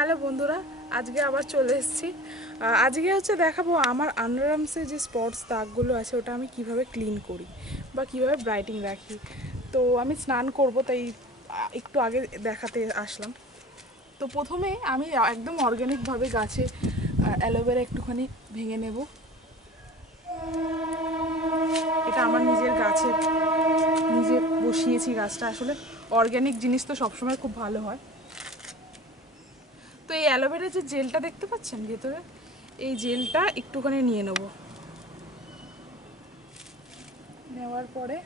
Hello বন্ধুরা, আজকে আবার চলে এসেছি। আজকে হচ্ছে দেখাবো আমার আন্ডারআর্মসে যে স্পটস দাগগুলো আছে ওটা আমি কিভাবে ক্লিন করি বা কিভাবে ব্রাইটিং রাখি। তো আমি স্নান করব, তাই একটু আগে দেখাতে আসলাম। তো প্রথমে আমি একদম অর্গ্যানিকভাবে গাছে অ্যালোভেরা একটুখানি ভেঙে নেব। এটা আমার নিজের গাছের, নিজে বসিয়েছি গাছটা। আসলে অর্গ্যানিক জিনিস তো সবসময় খুব ভালো হয়। তো এই অ্যালোভেরার যে জেলটা দেখতে পাচ্ছেন ভেতরে, এই জেলটা একটুখানি নিয়ে নেব। নেওয়ার পরে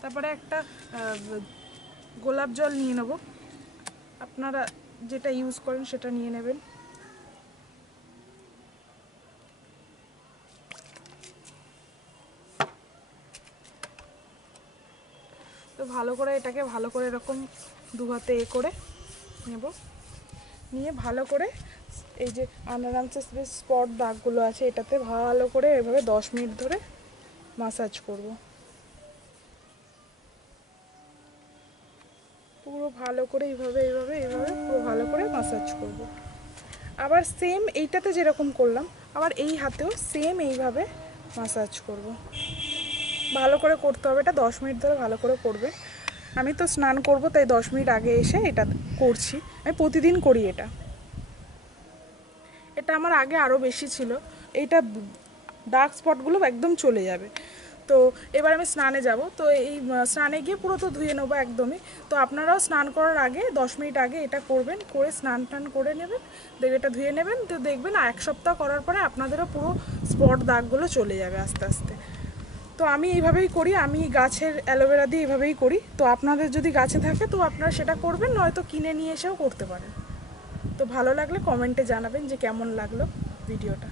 তারপরে একটা গোলাপ জল নিয়ে নেব। আপনারা যেটা ইউজ করেন সেটা নিয়ে নেবেন। তো ভালো করে এটাকে ভালো করে এরকম দু হাতে করে নেব। নিয়ে ভালো করে এই যে আন্ডারআর্মসের যে স্পট দাগগুলো আছে এটাতে ভালো করে এভাবে 10 মিনিট ধরে মাসাজ করব। পুরো ভালো করে এইভাবে এইভাবে এইভাবে পুরো ভালো করে মাসাজ করব। আবার সেম এইটাতে যেরকম করলাম আবার এই হাতেও সেম এইভাবে মাসাজ করব। ভালো করে করতে হবে, এটা 10 মিনিট ধরে ভালো করে করবে। আমি তো স্নান করব তাই 10 মিনিট আগে এসে এটা করছি। আমি প্রতিদিন করি এটা। এটা আমার আগে আরও বেশি ছিল। এইটা ডার্ক স্পটগুলো একদম চলে যাবে। তো এবার আমি স্নানে যাব। তো এই স্নানে গিয়ে পুরো তো ধুয়ে নেবো একদমই। তো আপনারাও স্নান করার আগে 10 মিনিট আগে এটা করবেন, করে স্নান টান করে নেবেন, দেখবে এটা ধুয়ে নেবেন। তো দেখবেন 1 সপ্তাহ করার পরে আপনাদেরও পুরো স্পট দাগগুলো চলে যাবে আস্তে আস্তে। তো আমি এইভাবেই করি, আমি গাছের অ্যালোভেরা দিয়ে এইভাবেই করি। তো আপনাদের যদি গাছে থাকে তো আপনারা সেটা করবেন, নয়তো কিনে নিয়ে এসেও করতে পারেন। তো ভালো লাগলে কমেন্টে জানাবেন যে কেমন লাগলো ভিডিওটা।